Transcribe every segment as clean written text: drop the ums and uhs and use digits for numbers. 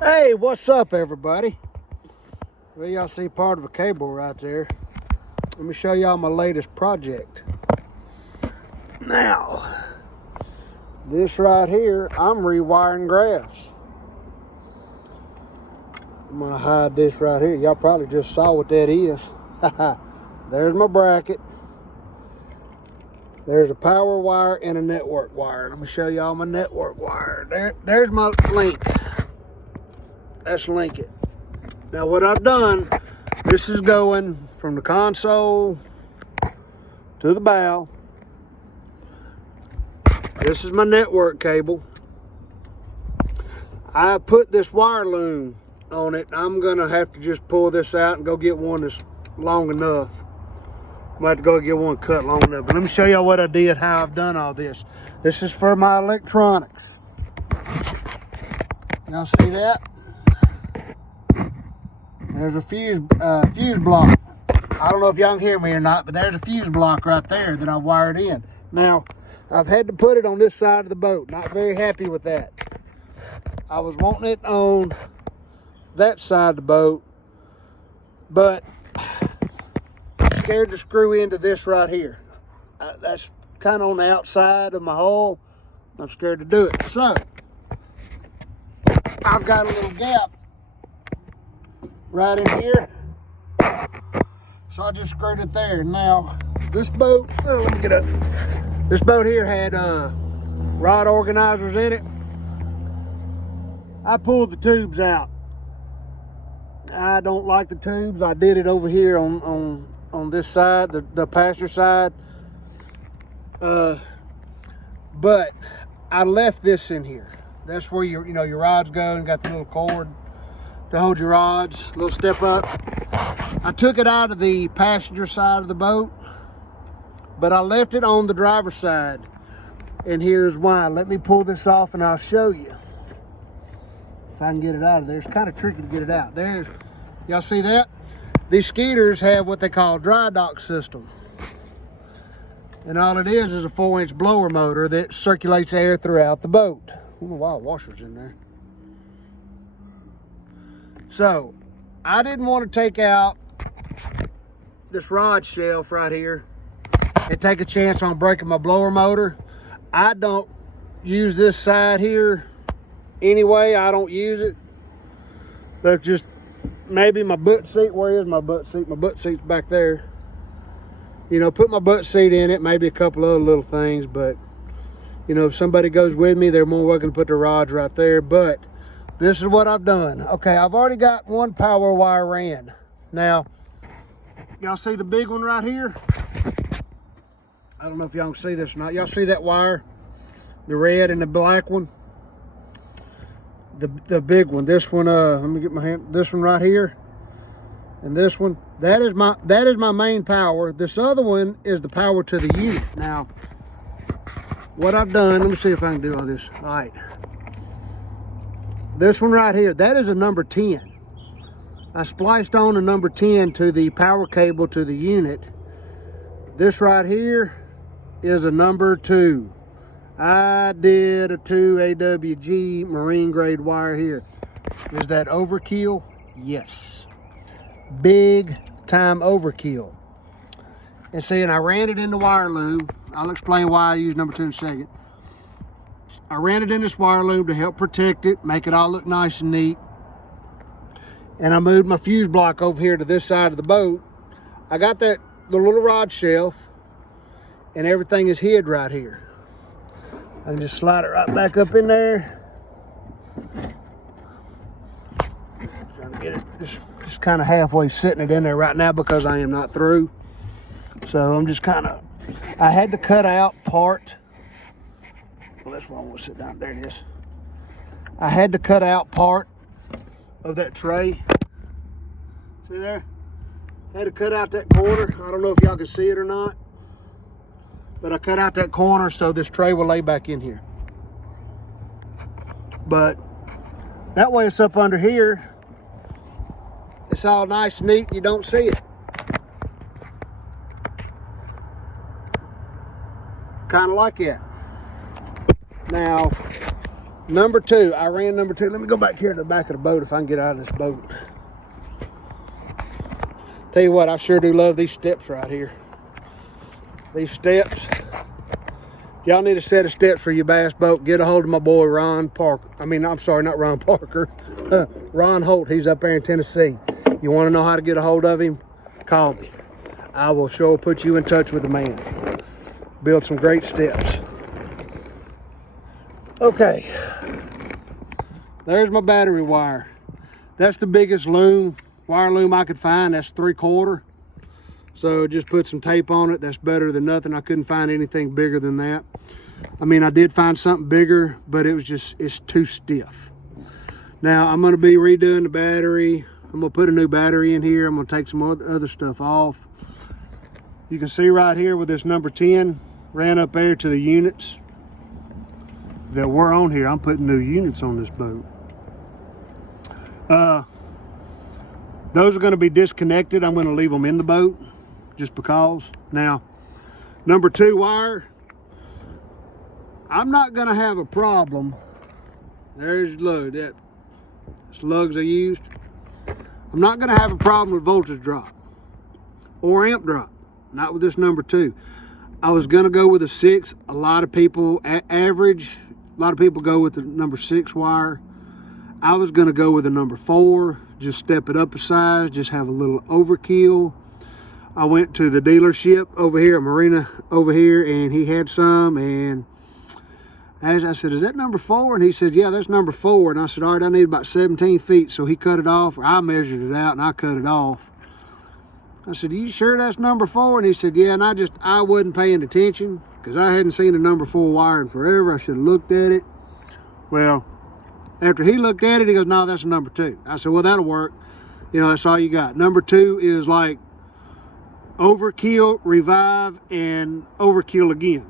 Hey, what's up, everybody? Well, y'all see part of a cable right there. Let me show y'all my latest project. Now, this right here, I'm rewiring graphs. I'm gonna hide this right here. Y'all probably just saw what that is. There's my bracket. There's a power wire and a network wire. Let me show y'all my network wire. There's my link. That's link it. Now what I've done, this is going from the console to the bow. This is my network cable. I put this wire loom on it. I'm gonna have to just pull this out and go get one that's long enough. I'm gonna have to go get one cut long enough. But let me show y'all what I did, how I've done all this. This is for my electronics. Y'all see that? There's a fuse block. I don't know if y'all can hear me or not, but there's a fuse block right there that I wired in. Now, I've had to put it on this side of the boat. Not very happy with that. I was wanting it on that side of the boat, but I'm scared to screw into this right here. That's kind of on the outside of my hull. I'm scared to do it. So, I've got a little gap right in here. So I just screwed it there. Now, this boat, let me get up. This boat here had rod organizers in it. I pulled the tubes out. I don't like the tubes. I did it over here on this side, the passenger side. But I left this in here. That's where your rods go, and got the little cord to hold your rods, little step up. I took it out of the passenger side of the boat, but I left it on the driver's side. And here's why. Let me pull this off and I'll show you if I can get it out of there. It's kind of tricky to get it out. There's, y'all see that? These skeeters have what they call a dry dock system. And all it is a 4-inch blower motor that circulates air throughout the boat. I don't know why a washer's in there. So, I didn't want to take out this rod shelf right here and take a chance on breaking my blower motor. I don't use this side here anyway. I don't use it. But just maybe my butt seat. Where is my butt seat? My butt seat's back there. You know, put my butt seat in it, maybe a couple other little things, but you know, if somebody goes with me, they're more welcome to put their rods right there. But this is what I've done. Okay, I've already got one power wire ran. Now, y'all see the big one right here? I don't know if y'all can see this or not. Y'all see that wire? The red and the black one? The big one. This one, let me get my hand. This one right here. And this one. That is my main power. This other one is the power to the unit. Now, what I've done, let me see if I can do all this. All right. This one right here, that is a number 10. I spliced on a number 10 to the power cable to the unit. This right here is a number 2. I did a 2 AWG marine grade wire here. Is that overkill? Yes. Big time overkill. And see, and I ran it in the wire loom. I'll explain why I use number 2 in a second. I ran it in this wire loom to help protect it, make it all look nice and neat. And I moved my fuse block over here to this side of the boat. I got the little rod shelf, and everything is hid right here. I can just slide it right back up in there. Trying to get it just kind of halfway sitting it in there right now because I am not through. So I'm just kind of, I had to cut out part. Well, that's why I want to sit down. There it is. I had to cut out part of that tray. See there? I had to cut out that corner. I don't know if y'all can see it or not, but I cut out that corner so this tray will lay back in here. But that way it's up under here. It's all nice and neat and you don't see it. Kind of like that. Now, Number 2, I ran number 2. Let me go back here to the back of the boat if I can get out of this boat. Tell you what, I sure do love these steps right here. These steps. Y'all need a set of steps for your bass boat. Get a hold of my boy Ron Parker. I mean, I'm sorry, not Ron Parker. Ron Holt. He's up there in Tennessee. You want to know how to get a hold of him? Call me. I will sure put you in touch with the man. Build some great steps. Okay. There's my battery wire. That's the biggest loom, wire loom I could find. That's 3/4. So just put some tape on it. That's better than nothing. I couldn't find anything bigger than that. I mean, I did find something bigger, but it's too stiff. Now I'm going to be redoing the battery. I'm going to put a new battery in here. I'm going to take some other stuff off. You can see right here with this number 10 ran up there to the units that were on here. I'm putting new units on this boat. Those are going to be disconnected. I'm going to leave them in the boat just because. Now, number 2 wire, I'm not going to have a problem. There's lug. That's lugs I used. I'm not going to have a problem with voltage drop or amp drop. Not with this number 2. I was going to go with a 6. A lot of people average. A lot of people go with the number 6 wire. I was going to go with a number 4. Just step it up a size. Just have a little overkill. I went to the dealership over here, Marina over here, and he had some. And as I said, is that number 4? And he said, yeah, that's number 4. And I said, all right, I need about 17 feet. So he cut it off, or I measured it out and I cut it off. I said, you sure that's number 4? And he said, yeah. And I wasn't paying attention because I hadn't seen a number 4 wire in forever. I should have looked at it. Well, after he looked at it, he goes, no, that's a number 2. I said, well, that'll work. You know, that's all you got. Number 2 is like overkill, revive, and overkill again.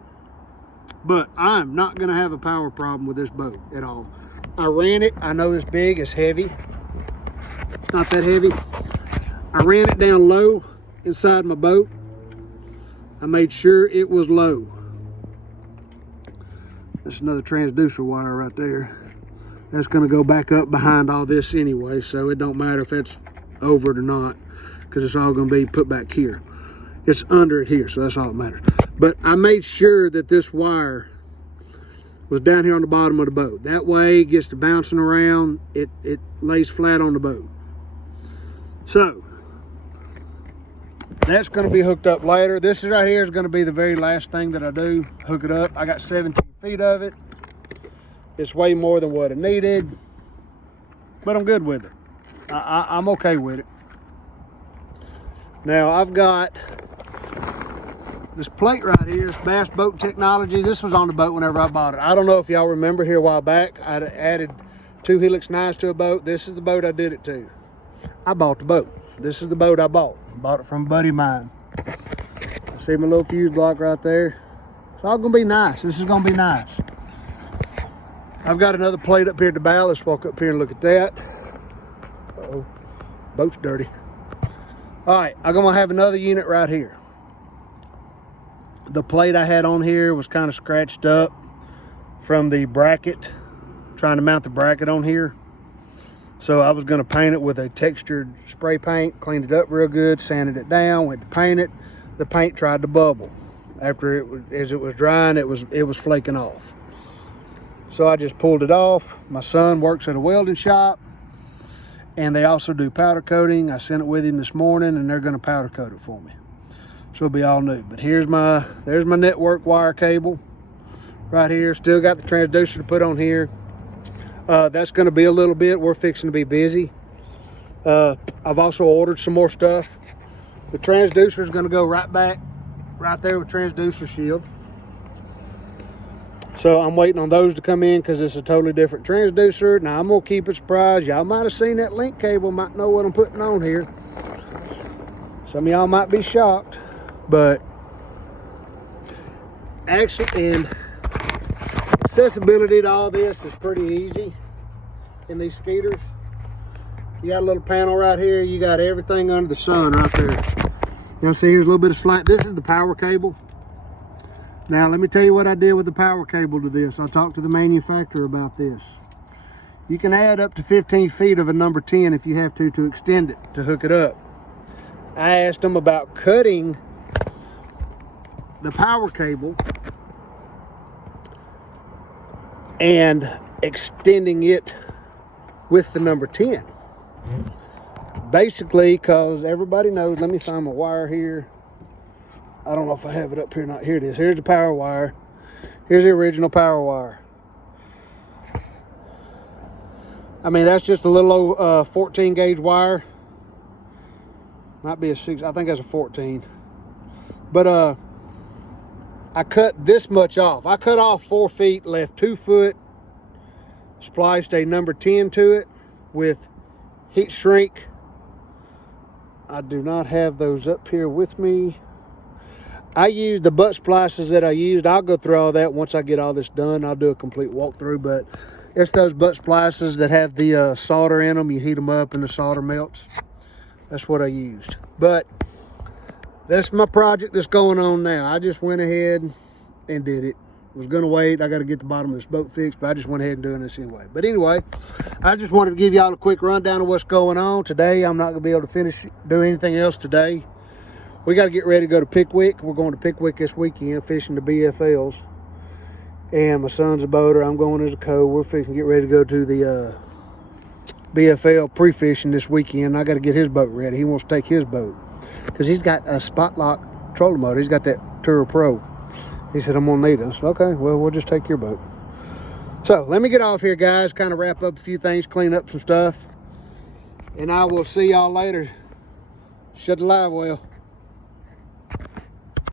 But I'm not going to have a power problem with this boat at all. I ran it. I know it's big. It's heavy. It's not that heavy. I ran it down low inside my boat. I made sure it was low. That's another transducer wire right there. That's going to go back up behind all this anyway, so it don't matter if it's over it or not, because it's all going to be put back here. It's under it here, so that's all that matters. But I made sure that this wire was down here on the bottom of the boat. That way it gets to bouncing around, it lays flat on the boat. So that's going to be hooked up later. This is right here is going to be the very last thing that I do, hook it up. I got 17 feet of it. It's way more than what I needed, but I'm good with it. I'm okay with it. Now I've got this plate right here, this Bass Boat Technology. This was on the boat whenever I bought it. I don't know if y'all remember here a while back, I added 2 Helix 9s to a boat. This is the boat I did it to. I bought the boat. This is the boat I bought. Bought it from a buddy of mine. See my little fuse block right there? It's all gonna be nice. This is gonna be nice. I've got another plate up here at the bow. Let's walk up here and look at that. Uh-oh, boat's dirty. All right, I'm gonna have another unit right here. The plate I had on here was kind of scratched up from the bracket, trying to mount the bracket on here. So I was gonna paint it with a textured spray paint, cleaned it up real good, sanded it down, went to paint it. The paint tried to bubble. After as it was drying, it was flaking off. So I just pulled it off. My son works at a welding shop, and they also do powder coating. I sent it with him this morning, and they're gonna powder coat it for me. So it'll be all new. But there's my network wire cable right here. Still got the transducer to put on here. That's gonna be a little bit. We're fixing to be busy. I've also ordered some more stuff. The transducer is gonna go right back, right there with transducer shield. So I'm waiting on those to come in because it's a totally different transducer. Now I'm gonna keep it surprised. Y'all might have seen that link cable, might know what I'm putting on here. Some of y'all might be shocked, but actually, and accessibility to all this is pretty easy in these skeeters. You got a little panel right here. You got everything under the sun right there. You know, see here's a little bit of slack. This is the power cable. Now let me tell you what I did with the power cable to this. I talked to the manufacturer about this. You can add up to 15 feet of a number 10 if you have to extend it, to hook it up. I asked them about cutting the power cable and extending it with the number 10. Basically, because everybody knows, let me find my wire here. I don't know if I have it up here or not. Here it is. Here's the power wire. Here's the original power wire. I mean, that's just a little old 14 gauge wire. Might be a 6, I think that's a 14. But I cut this much off. I cut off 4 feet, left 2 foot, spliced a number 10 to it with heat shrink. I do not have those up here with me. I used the butt splices that I used. I'll go through all that once I get all this done. I'll do a complete walkthrough, but it's those butt splices that have the solder in them. You heat them up and the solder melts. That's what I used. But that's my project that's going on now. I just went ahead and did it. Was gonna wait. I got to get the bottom of this boat fixed, but I just went ahead and doing this anyway. But anyway, I just wanted to give y'all a quick rundown of what's going on today. I'm not gonna be able to do anything else today. We got to get ready to go to Pickwick. We're going to Pickwick this weekend, fishing the BFLs. And my son's a boater. I'm going as a co. We're fixing to get ready to go to the BFL pre-fishing this weekend. I got to get his boat ready. He wants to take his boat because he's got a spot lock trolling motor. He's got that Turo Pro. He said, I'm gonna need us. Okay, well, we'll just take your boat. So let me get off here, guys, kind of wrap up a few things, clean up some stuff, and I will see y'all later. Shut the live well.